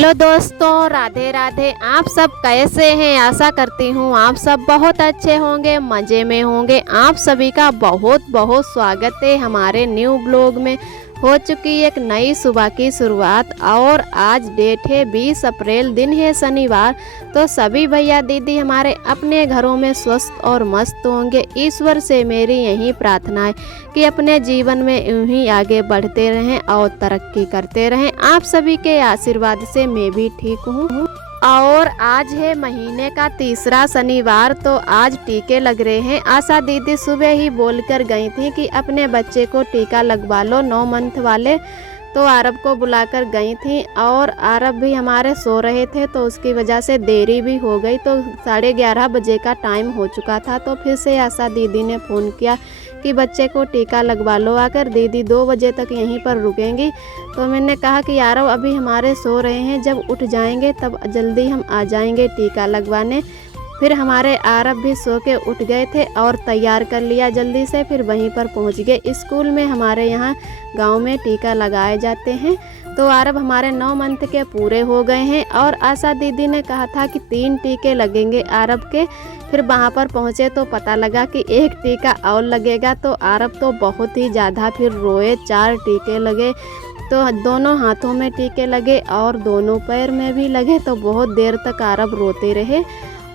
Hello दोस्तों, राधे राधे। आप सब कैसे हैं? आशा करती हूँ आप सब बहुत अच्छे होंगे, मज़े में होंगे। आप सभी का बहुत बहुत स्वागत है हमारे न्यू ब्लॉग में। हो चुकी एक नई सुबह की शुरुआत और आज डेट है 20 अप्रैल, दिन है शनिवार। तो सभी भैया दीदी हमारे अपने घरों में स्वस्थ और मस्त होंगे। ईश्वर से मेरी यही प्रार्थना है कि अपने जीवन में यूं ही आगे बढ़ते रहें और तरक्की करते रहें। आप सभी के आशीर्वाद से मैं भी ठीक हूँ। और आज है महीने का तीसरा शनिवार, तो आज टीके लग रहे हैं। आशा दीदी सुबह ही बोलकर गई थी कि अपने बच्चे को टीका लगवा लो, 9 मंथ वाले। तो आरब को बुलाकर गई थी और आरब भी हमारे सो रहे थे, तो उसकी वजह से देरी भी हो गई। तो 11:30 बजे का टाइम हो चुका था। तो फिर से आशा दीदी ने फ़ोन किया कि बच्चे को टीका लगवा लो आकर, दीदी 2 बजे तक यहीं पर रुकेंगी। तो मैंने कहा कि यार अभी हमारे सो रहे हैं, जब उठ जाएंगे तब जल्दी हम आ जाएंगे टीका लगवाने। फिर हमारे आरब भी सो के उठ गए थे और तैयार कर लिया जल्दी से, फिर वहीं पर पहुंच गए। स्कूल में हमारे यहाँ गांव में टीका लगाए जाते हैं। तो आरब हमारे 9 मंथ के पूरे हो गए हैं और आशा दीदी ने कहा था कि 3 टीके लगेंगे आरब के। फिर वहाँ पर पहुँचे तो पता लगा कि 1 टीका और लगेगा। तो आरब तो बहुत ही ज़्यादा फिर रोए। 4 टीके लगे, तो दोनों हाथों में टीके लगे और दोनों पैर में भी लगे। तो बहुत देर तक आरब रोते रहे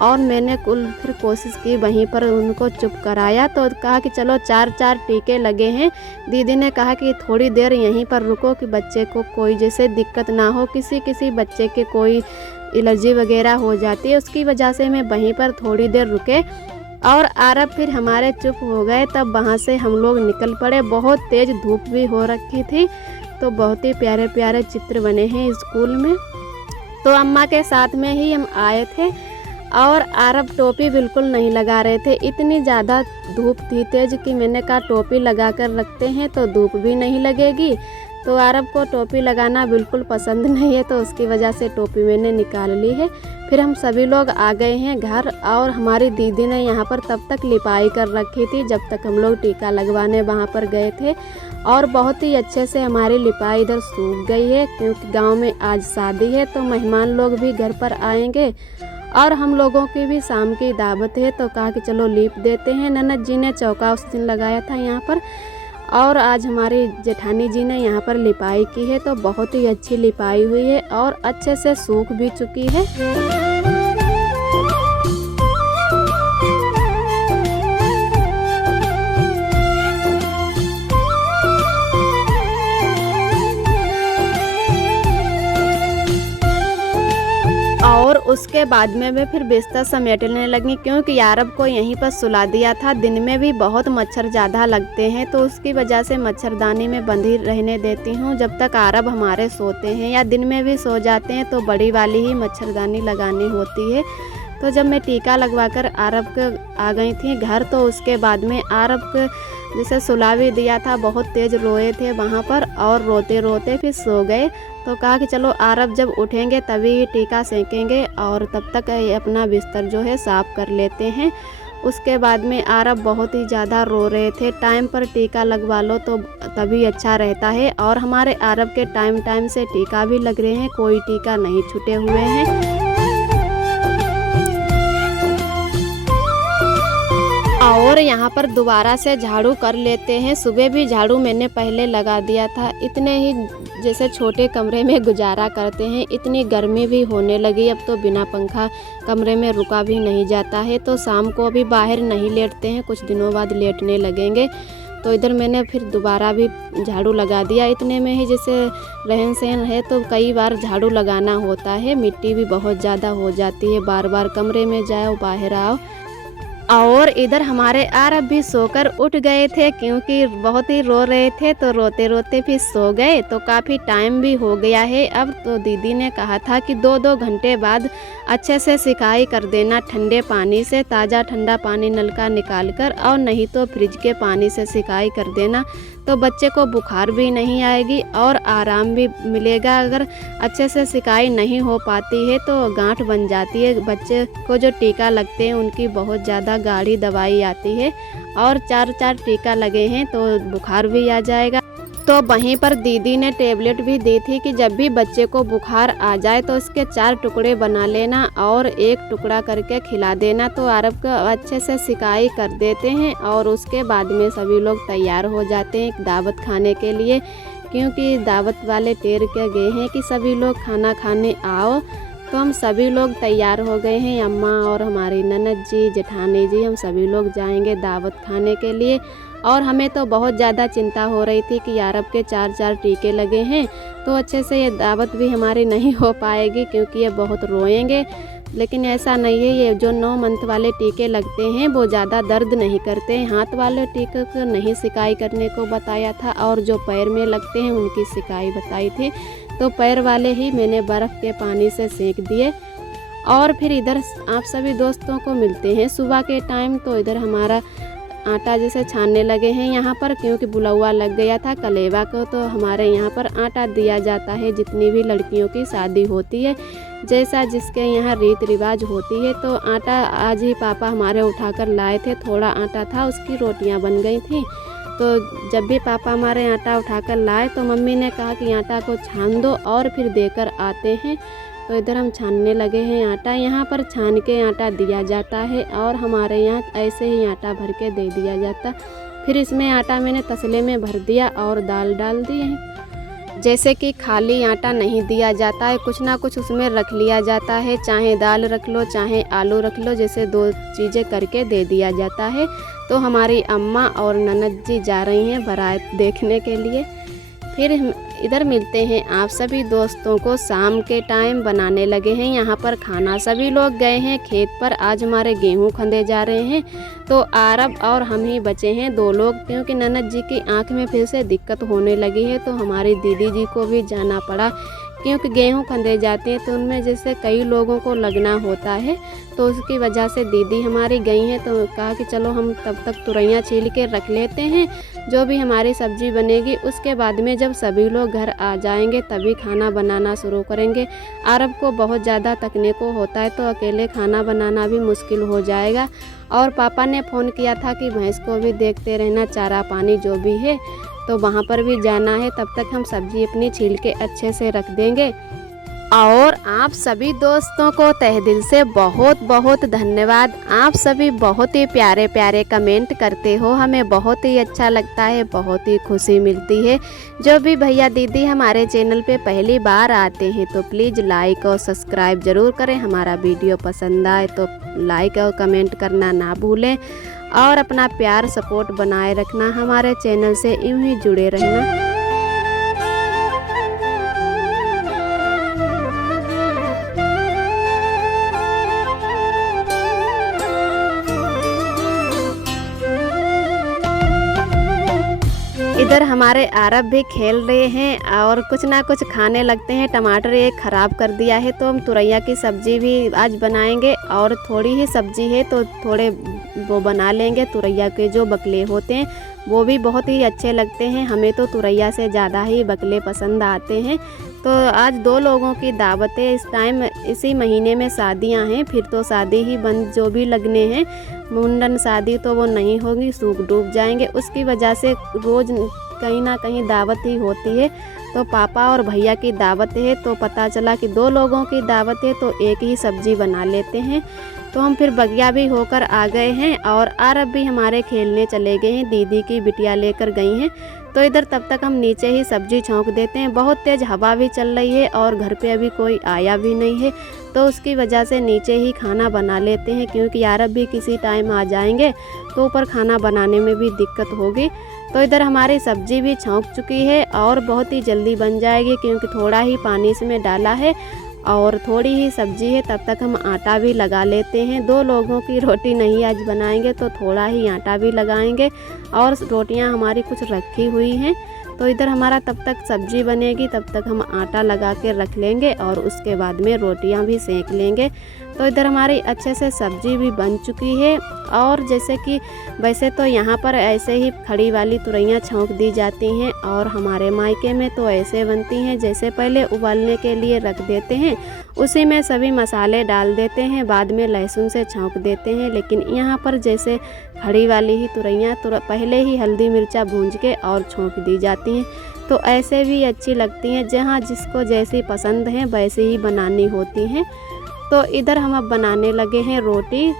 और मैंने फिर कोशिश की वहीं पर उनको चुप कराया। तो कहा कि चलो 4 टीके लगे हैं। दीदी ने कहा कि थोड़ी देर यहीं पर रुको कि बच्चे को कोई जैसे दिक्कत ना हो। किसी बच्चे के कोई एलर्जी वगैरह हो जाती है, उसकी वजह से मैं वहीं पर थोड़ी देर रुके और आरब फिर हमारे चुप हो गए। तब वहाँ से हम लोग निकल पड़े। बहुत तेज़ धूप भी हो रखी थी। तो बहुत ही प्यारे प्यारे चित्र बने हैं स्कूल में। तो अम्मा के साथ में ही हम आए थे और आरब टोपी बिल्कुल नहीं लगा रहे थे। इतनी ज़्यादा धूप थी तेज कि मैंने कहा टोपी लगा कर रखते हैं तो धूप भी नहीं लगेगी। तो आरब को टोपी लगाना बिल्कुल पसंद नहीं है, तो उसकी वजह से टोपी मैंने निकाल ली है। फिर हम सभी लोग आ गए हैं घर और हमारी दीदी ने यहाँ पर तब तक लिपाई कर रखी थी जब तक हम लोग टीका लगवाने वहाँ पर गए थे। और बहुत ही अच्छे से हमारी लिपाई इधर सूख गई है, क्योंकि गांव में आज शादी है तो मेहमान लोग भी घर पर आएंगे और हम लोगों की भी शाम की दावत है। तो कहा कि चलो लीप देते हैं। ननद जी ने चौका उस दिन लगाया था यहाँ पर और आज हमारी जेठानी जी ने यहाँ पर लिपाई की है। तो बहुत ही अच्छी लिपाई हुई है और अच्छे से सूख भी चुकी है। और उसके बाद में मैं फिर बिस्तर समेटने लगी, क्योंकि आरब को यहीं पर सुला दिया था। दिन में भी बहुत मच्छर ज़्यादा लगते हैं, तो उसकी वजह से मच्छरदानी में बंधी रहने देती हूँ जब तक आरब हमारे सोते हैं, या दिन में भी सो जाते हैं तो बड़ी वाली ही मच्छरदानी लगानी होती है। तो जब मैं टीका लगवाकर आरब के आ गई थी घर, तो उसके बाद में आरब के जैसे सुला भी दिया था। बहुत तेज़ रोए थे वहाँ पर और रोते रोते फिर सो गए। तो कहा कि चलो आरब जब उठेंगे तभी टीका सेकेंगे और तब तक अपना बिस्तर जो है साफ़ कर लेते हैं। उसके बाद में आरब बहुत ही ज़्यादा रो रहे थे। टाइम पर टीका लगवा लो तो तभी अच्छा रहता है। और हमारे आरब के टाइम से टीका भी लग रहे हैं, कोई टीका नहीं छूटे हुए हैं। और यहाँ पर दोबारा से झाड़ू कर लेते हैं। सुबह भी झाड़ू मैंने पहले लगा दिया था। इतने ही जैसे छोटे कमरे में गुजारा करते हैं। इतनी गर्मी भी होने लगी, अब तो बिना पंखा कमरे में रुका भी नहीं जाता है। तो शाम को अभी बाहर नहीं लेटते हैं, कुछ दिनों बाद लेटने लगेंगे। तो इधर मैंने फिर दोबारा भी झाड़ू लगा दिया। इतने में ही जैसे रहन सहन है तो कई बार झाड़ू लगाना होता है। मिट्टी भी बहुत ज़्यादा हो जाती है, बार बार कमरे में जाओ बाहर आओ। और इधर हमारे आरब भी सोकर उठ गए थे, क्योंकि बहुत ही रो रहे थे। तो रोते रोते फिर सो गए। तो काफ़ी टाइम भी हो गया है अब। तो दीदी ने कहा था कि 2-2 घंटे बाद अच्छे से सिकाई कर देना ठंडे पानी से, ताज़ा ठंडा पानी नल का निकाल कर, और नहीं तो फ्रिज के पानी से सिकाई कर देना। तो बच्चे को बुखार भी नहीं आएगी और आराम भी मिलेगा। अगर अच्छे से सिकाई नहीं हो पाती है तो गांठ बन जाती है। बच्चे को जो टीका लगते हैं उनकी बहुत ज़्यादा गाढ़ी दवाई आती है और 4 टीका लगे हैं तो बुखार भी आ जाएगा। तो वहीं पर दीदी ने टेबलेट भी दी थी कि जब भी बच्चे को बुखार आ जाए तो इसके 4 टुकड़े बना लेना और 1 टुकड़ा करके खिला देना। तो आरब को अच्छे से सिकाई कर देते हैं और उसके बाद में सभी लोग तैयार हो जाते हैं दावत खाने के लिए, क्योंकि दावत वाले टेर के गए हैं कि सभी लोग खाना खाने आओ। तो हम सभी लोग तैयार हो गए हैं, अम्मा और हमारी ननद जी, जेठानी जी, हम सभी लोग जाएंगे दावत खाने के लिए। और हमें तो बहुत ज़्यादा चिंता हो रही थी कि यारब के 4 टीके लगे हैं तो अच्छे से ये दावत भी हमारी नहीं हो पाएगी, क्योंकि ये बहुत रोएंगे। लेकिन ऐसा नहीं है, ये जो 9 मंथ वाले टीके लगते हैं वो ज़्यादा दर्द नहीं करते हैं। हाथ वाले टीके को नहीं सिकाई करने को बताया था और जो पैर में लगते हैं उनकी सिकाई बताई थी। तो पैर वाले ही मैंने बर्फ़ के पानी से सेंक दिए। और फिर इधर आप सभी दोस्तों को मिलते हैं सुबह के टाइम। तो इधर हमारा आटा जैसे छानने लगे हैं यहाँ पर, क्योंकि बुलौआ लग गया था कलेवा को। तो हमारे यहाँ पर आटा दिया जाता है जितनी भी लड़कियों की शादी होती है, जैसा जिसके यहाँ रीत रिवाज होती है। तो आटा आज ही पापा हमारे उठाकर लाए थे, थोड़ा आटा था, उसकी रोटियाँ बन गई थी। तो जब भी पापा हमारे आटा उठाकर लाए तो मम्मी ने कहा कि आटा को छान दो और फिर देकर आते हैं। तो इधर हम छानने लगे हैं आटा। यहाँ पर छान के आटा दिया जाता है और हमारे यहाँ ऐसे ही आटा भर के दे दिया जाता। फिर इसमें आटा मैंने तसले में भर दिया और दाल डाल दी है। जैसे कि खाली आटा नहीं दिया जाता है, कुछ ना कुछ उसमें रख लिया जाता है, चाहे दाल रख लो चाहे आलू रख लो, जैसे 2 चीज़ें करके दे दिया जाता है। तो हमारी अम्मा और ननद जी जा रही हैं बारात देखने के लिए। फिर इधर मिलते हैं आप सभी दोस्तों को। शाम के टाइम बनाने लगे हैं यहाँ पर खाना। सभी लोग गए हैं खेत पर, आज हमारे गेहूँ खंदे जा रहे हैं। तो आरब और हम ही बचे हैं 2 लोग, क्योंकि ननद जी की आंख में फिर से दिक्कत होने लगी है। तो हमारी दीदी जी को भी जाना पड़ा, क्योंकि गेहूँ खंदे जाते हैं तो उनमें जैसे कई लोगों को लगना होता है। तो उसकी वजह से दीदी हमारी गई हैं। तो कहा कि चलो हम तब तक तुरैयाँ छील के रख लेते हैं, जो भी हमारी सब्ज़ी बनेगी उसके बाद में जब सभी लोग घर आ जाएंगे तभी खाना बनाना शुरू करेंगे। अरब को बहुत ज़्यादा तकने को होता है तो अकेले खाना बनाना भी मुश्किल हो जाएगा। और पापा ने फ़ोन किया था कि भैंस को भी देखते रहना, चारा पानी जो भी है तो वहाँ पर भी जाना है। तब तक हम सब्ज़ी अपनी छील के अच्छे से रख देंगे। और आप सभी दोस्तों को तहे दिल से बहुत बहुत धन्यवाद। आप सभी बहुत ही प्यारे प्यारे कमेंट करते हो, हमें बहुत ही अच्छा लगता है, बहुत ही खुशी मिलती है। जो भी भैया दीदी हमारे चैनल पे पहली बार आते हैं तो प्लीज़ लाइक और सब्सक्राइब ज़रूर करें। हमारा वीडियो पसंद आए तो लाइक और कमेंट करना ना भूलें और अपना प्यार सपोर्ट बनाए रखना, हमारे चैनल से यूं ही जुड़े रहना। इधर हमारे आरब भी खेल रहे हैं और कुछ ना कुछ खाने लगते हैं। टमाटर एक ख़राब कर दिया है तो हम तुरैया की सब्ज़ी भी आज बनाएंगे और थोड़ी ही सब्ज़ी है तो थोड़े वो बना लेंगे। तुरैया के जो बकले होते हैं वो भी बहुत ही अच्छे लगते हैं, हमें तो तुरैया से ज़्यादा ही बकले पसंद आते हैं। तो आज 2 लोगों की दावत है। इस टाइम इसी महीने में शादियां हैं, फिर तो शादी ही बंद जो भी लगने हैं, मुंडन शादी तो वो नहीं होगी, सूख डूब जाएंगे। उसकी वजह से रोज़ कहीं ना कहीं दावत ही होती है। तो पापा और भैया की दावत है तो पता चला कि 2 लोगों की दावत है तो एक ही सब्ज़ी बना लेते हैं। तो हम फिर बगिया भी होकर आ गए हैं और आरब भी हमारे खेलने चले गए हैं, दीदी की बिटिया लेकर गई हैं। तो इधर तब तक हम नीचे ही सब्ज़ी छौंक देते हैं। बहुत तेज़ हवा भी चल रही है और घर पे अभी कोई आया भी नहीं है तो उसकी वजह से नीचे ही खाना बना लेते हैं, क्योंकि आरब भी किसी टाइम आ जाएंगे तो ऊपर खाना बनाने में भी दिक्कत होगी। तो इधर हमारी सब्ज़ी भी छौंक चुकी है और बहुत ही जल्दी बन जाएगी, क्योंकि थोड़ा ही पानी इसमें डाला है और थोड़ी ही सब्ज़ी है। तब तक हम आटा भी लगा लेते हैं। 2 लोगों की रोटी नहीं आज बनाएंगे तो थोड़ा ही आटा भी लगाएंगे और रोटियां हमारी कुछ रखी हुई हैं। तो इधर हमारा तब तक सब्ज़ी बनेगी, तब तक हम आटा लगा के रख लेंगे और उसके बाद में रोटियां भी सेंक लेंगे। तो इधर हमारी अच्छे से सब्जी भी बन चुकी है। और जैसे कि वैसे तो यहाँ पर ऐसे ही खड़ी वाली तुरैयाँ छौंक दी जाती हैं और हमारे मायके में तो ऐसे बनती हैं जैसे पहले उबालने के लिए रख देते हैं, उसी में सभी मसाले डाल देते हैं, बाद में लहसुन से छौंक देते हैं। लेकिन यहाँ पर जैसे खड़ी वाली ही तुरैयाँ पहले ही हल्दी मिर्चा भूंज के और छौंक दी जाती हैं। तो ऐसे भी अच्छी लगती हैं, जहाँ जिसको जैसी पसंद है वैसे ही बनानी होती हैं। तो इधर हम अब बनाने लगे हैं रोटी।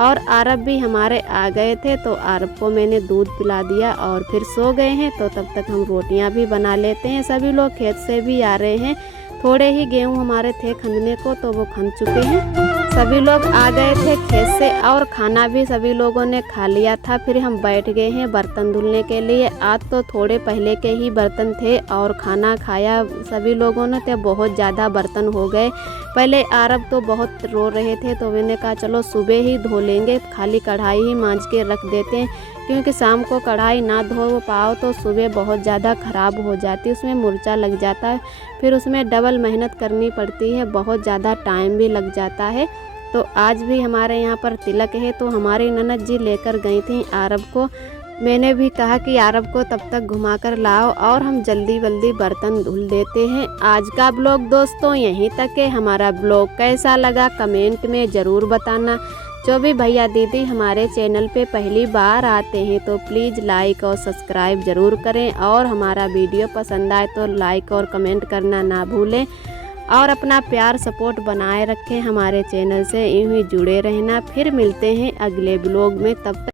और आरब भी हमारे आ गए थे, तो आरब को मैंने दूध पिला दिया और फिर सो गए हैं। तो तब तक हम रोटियां भी बना लेते हैं। सभी लोग खेत से भी आ रहे हैं, थोड़े ही गेहूं हमारे थे खंदने को, तो वो खंद चुके हैं। सभी लोग आ गए थे खेत से और खाना भी सभी लोगों ने खा लिया था। फिर हम बैठ गए हैं बर्तन धुलने के लिए। आज तो थोड़े पहले के ही बर्तन थे और खाना खाया सभी लोगों ने, तो बहुत ज़्यादा बर्तन हो गए। पहले आरब तो बहुत रो रहे थे, तो मैंने कहा चलो सुबह ही धो लेंगे, खाली कढ़ाई ही मांज के रख देते हैं, क्योंकि शाम को कढ़ाई ना धो पाओ तो सुबह बहुत ज़्यादा ख़राब हो जाती है, उसमें मुर्चा लग जाता है, फिर उसमें डबल मेहनत करनी पड़ती है, बहुत ज़्यादा टाइम भी लग जाता है। तो आज भी हमारे यहाँ पर तिलक है, तो हमारी ननद जी लेकर गई थी आरब को। मैंने भी कहा कि आरब को तब तक घुमा कर लाओ और हम जल्दी जल्दी बर्तन धुल देते हैं। आज का ब्लॉग दोस्तों यहीं तक है। हमारा ब्लॉग कैसा लगा कमेंट में ज़रूर बताना। जो भी भैया दीदी हमारे चैनल पे पहली बार आते हैं तो प्लीज़ लाइक और सब्सक्राइब ज़रूर करें, और हमारा वीडियो पसंद आए तो लाइक और कमेंट करना ना भूलें, और अपना प्यार सपोर्ट बनाए रखें। हमारे चैनल से यूं ही जुड़े रहना। फिर मिलते हैं अगले ब्लॉग में, तब तक